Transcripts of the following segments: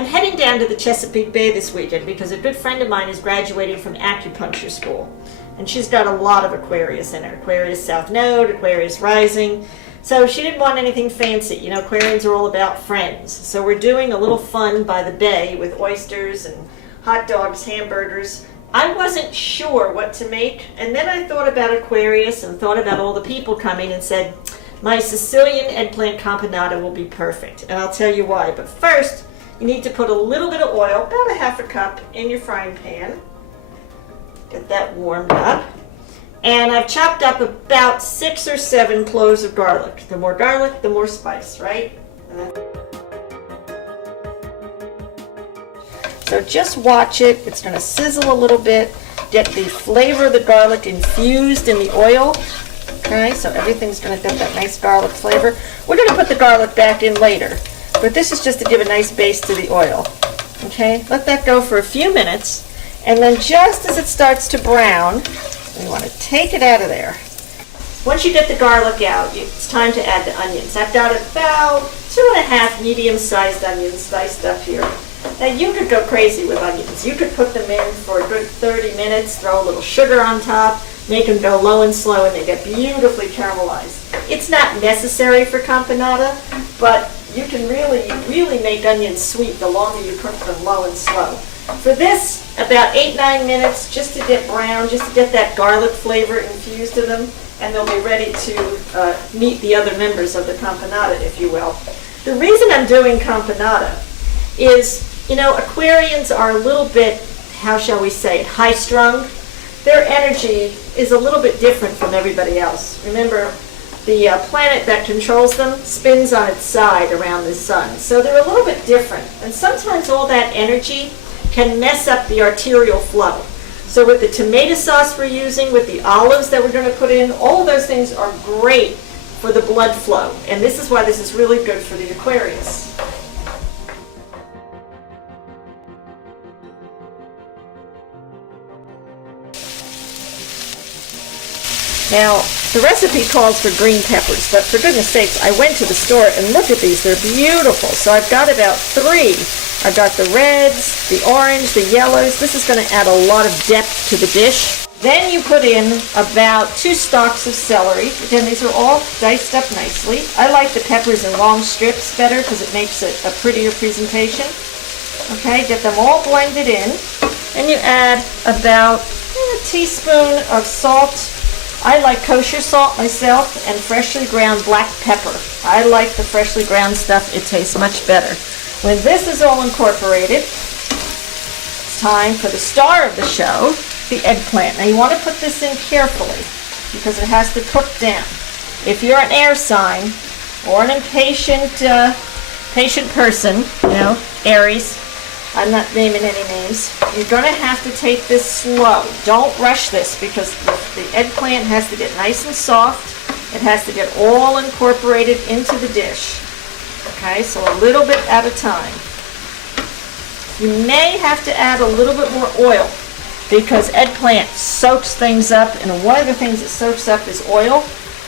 I'm heading down to the Chesapeake Bay this weekend because a good friend of mine is graduating from acupuncture school. And she's got a lot of Aquarius in her. Aquarius South Node, Aquarius Rising. So she didn't want anything fancy. You know, Aquarians are all about friends. So we're doing a little fun by the bay with oysters and hot dogs, hamburgers. I wasn't sure what to make. And then I thought about Aquarius and thought about all the people coming and said, my Sicilian eggplant campanata will be perfect. And I'll tell you why. But first, you need to put a little bit of oil, about a half a cup, in your frying pan. Get that warmed up. And I've chopped up about 6 or 7 cloves of garlic. The more garlic, the more spice, right? So just watch it. It's going to sizzle a little bit. Get the flavor of the garlic infused in the oil. Okay, so everything's going to get that nice garlic flavor. We're going to put the garlic back in later, but this is just to give a nice base to the oil. Okay, let that go for a few minutes. And then just as it starts to brown, we want to take it out of there. Once you get the garlic out, it's time to add the onions. I've got about 2½ medium-sized onions diced up here. Now you could go crazy with onions. You could put them in for a good 30 minutes, throw a little sugar on top, make them go low and slow, and they get beautifully caramelized. It's not necessary for campanata, but you can really make onions sweet the longer you cook them low and slow. For this, about 8-9 minutes, just to get brown, just to get that garlic flavor infused in them, and they'll be ready to meet the other members of the campanata, if you will. The reason I'm doing campanata is, you know, Aquarians are a little bit, how shall we say it, high-strung. Their energy is a little bit different from everybody else. Remember, the planet that controls them spins on its side around the sun. So they're a little bit different. And sometimes all that energy can mess up the arterial flow. So with the tomato sauce we're using, with the olives that we're going to put in, all of those things are great for the blood flow. And this is why this is really good for the Aquarius. Now, the recipe calls for green peppers, but for goodness sakes, I went to the store and look at these. They're beautiful. So I've got about 3. I've got the reds, the orange, the yellows. This is going to add a lot of depth to the dish. Then you put in about 2 stalks of celery. Again, these are all diced up nicely. I like the peppers in long strips better because it makes it a prettier presentation. Okay, get them all blended in. And you add about a teaspoon of salt. I like kosher salt myself and freshly ground black pepper. I like the freshly ground stuff. It tastes much better. When this is all incorporated, it's time for the star of the show, the eggplant. Now you want to put this in carefully because it has to cook down. If you're an air sign or an impatient patient person, you know, Aries, I'm not naming any names, you're going to have to take this slow. Don't rush this because the eggplant has to get nice and soft. It has to get all incorporated into the dish. Okay, so a little bit at a time. You may have to add a little bit more oil because eggplant soaks things up, and one of the things it soaks up is oil.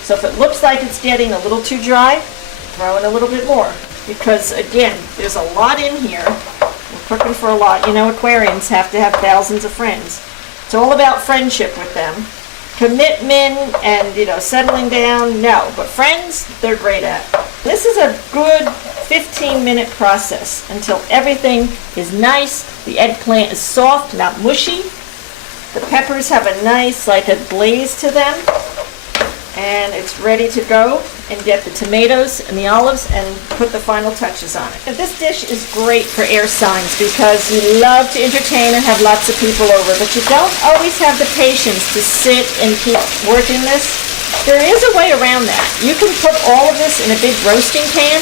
So if it looks like it's getting a little too dry, throw in a little bit more. Because again, there's a lot in here. We're cooking for a lot. You know, Aquarians have to have thousands of friends. It's all about friendship with them. Commitment and, you know, settling down, no. But friends, they're great at. This is a good 15-minute process until everything is nice. The eggplant is soft, not mushy. The peppers have a nice, like a glaze to them. And it's ready to go. And get the tomatoes and the olives and put the final touches on it. And this dish is great for air signs because you love to entertain and have lots of people over, but you don't always have the patience to sit and keep working this. There is a way around that. You can put all of this in a big roasting pan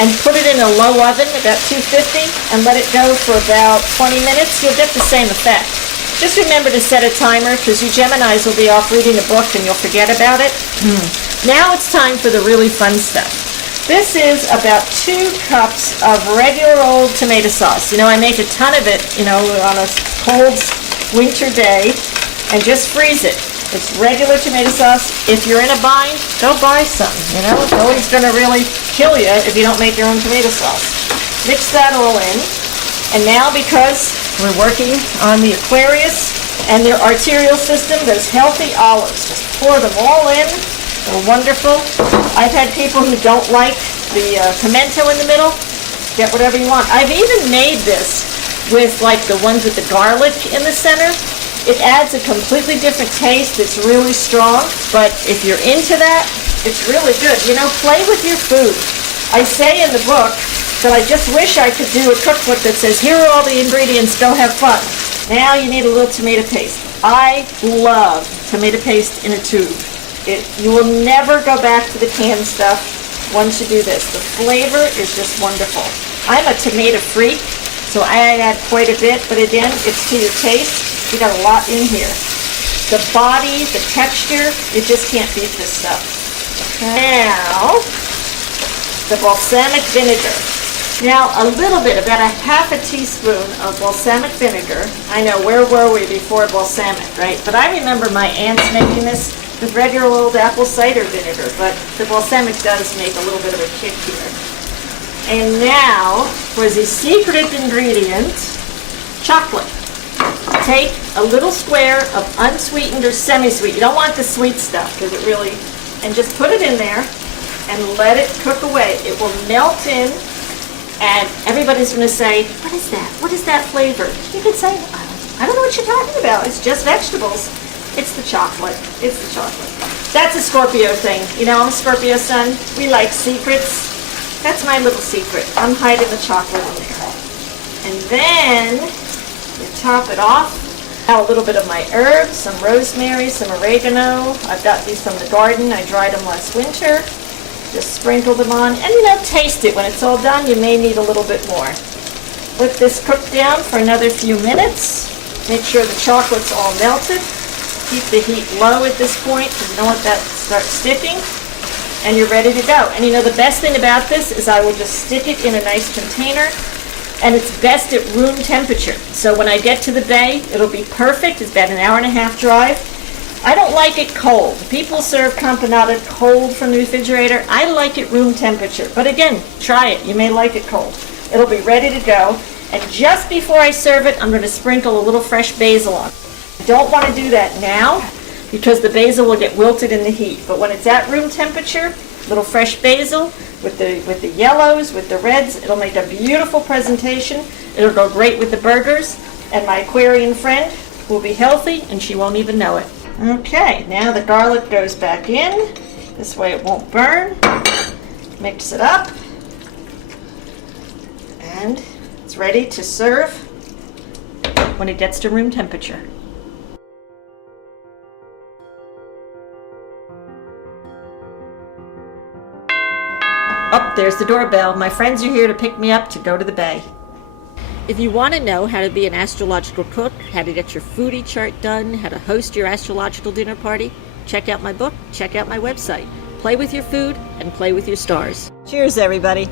and put it in a low oven, about 250, and let it go for about 20 minutes. You'll get the same effect. Just remember to set a timer because you Geminis will be off reading a book and you'll forget about it. Now it's time for the really fun stuff. This is about 2 cups of regular old tomato sauce. You know, I make a ton of it, you know, on a cold winter day and just freeze it. It's regular tomato sauce. If you're in a bind, go buy some. You know, it's always going to really kill you if you don't make your own tomato sauce. Mix that all in. And now, because we're working on the Aquarius and their arterial system, those healthy olives, just pour them all in. They're wonderful. I've had people who don't like the pimento in the middle. Get whatever you want. I've even made this with like the ones with the garlic in the center. It adds a completely different taste. It's really strong, but if you're into that, it's really good. You know, play with your food. I say in the book that I just wish I could do a cookbook that says, here are all the ingredients, go have fun. Now you need a little tomato paste. I love tomato paste in a tube. You will never go back to the canned stuff once you do this. The flavor is just wonderful. I'm a tomato freak, so I add quite a bit, but again, it's to your taste. You got a lot in here. The body, the texture, you just can't beat this stuff. Now, the balsamic vinegar. Now, a little bit, about a half a teaspoon of balsamic vinegar. I know, where were we before balsamic, right? But I remember my aunts making this with regular old apple cider vinegar, but the balsamic does make a little bit of a kick here. And now, for the secret ingredient, chocolate. Take a little square of unsweetened or semi-sweet. You don't want the sweet stuff, because it really, and just put it in there and let it cook away. It will melt in, and everybody's going to say, what is that? What is that flavor? You could say, I don't know what you're talking about. It's just vegetables. It's the chocolate. It's the chocolate. That's a Scorpio thing. You know, I'm a Scorpio sun. We like secrets. That's my little secret. I'm hiding the chocolate in there. And then you top it off. Now a little bit of my herbs, some rosemary, some oregano. I've got these from the garden. I dried them last winter. Just sprinkle them on. And you know, taste it. When it's all done, you may need a little bit more. Let this cook down for another few minutes. Make sure the chocolate's all melted. Keep the heat low at this point, because you don't want that to start sticking. And you're ready to go. And you know, the best thing about this is I will just stick it in a nice container, and it's best at room temperature. So when I get to the bay, it'll be perfect. It's about an hour and a half drive. I don't like it cold. People serve campanata cold from the refrigerator. I like it room temperature. But again, try it. You may like it cold. It'll be ready to go. And just before I serve it, I'm going to sprinkle a little fresh basil on. I don't want to do that now, because the basil will get wilted in the heat. But when it's at room temperature, little fresh basil with the yellows, with the reds, it'll make a beautiful presentation. It'll go great with the burgers, and my Aquarian friend will be healthy, and she won't even know it. Okay, now the garlic goes back in. This way it won't burn. Mix it up, and it's ready to serve when it gets to room temperature. Oh, there's the doorbell. My friends are here to pick me up to go to the bay. If you want to know how to be an astrological cook, how to get your foodie chart done, how to host your astrological dinner party, check out my book, check out my website. Play with your food and play with your stars. Cheers, everybody.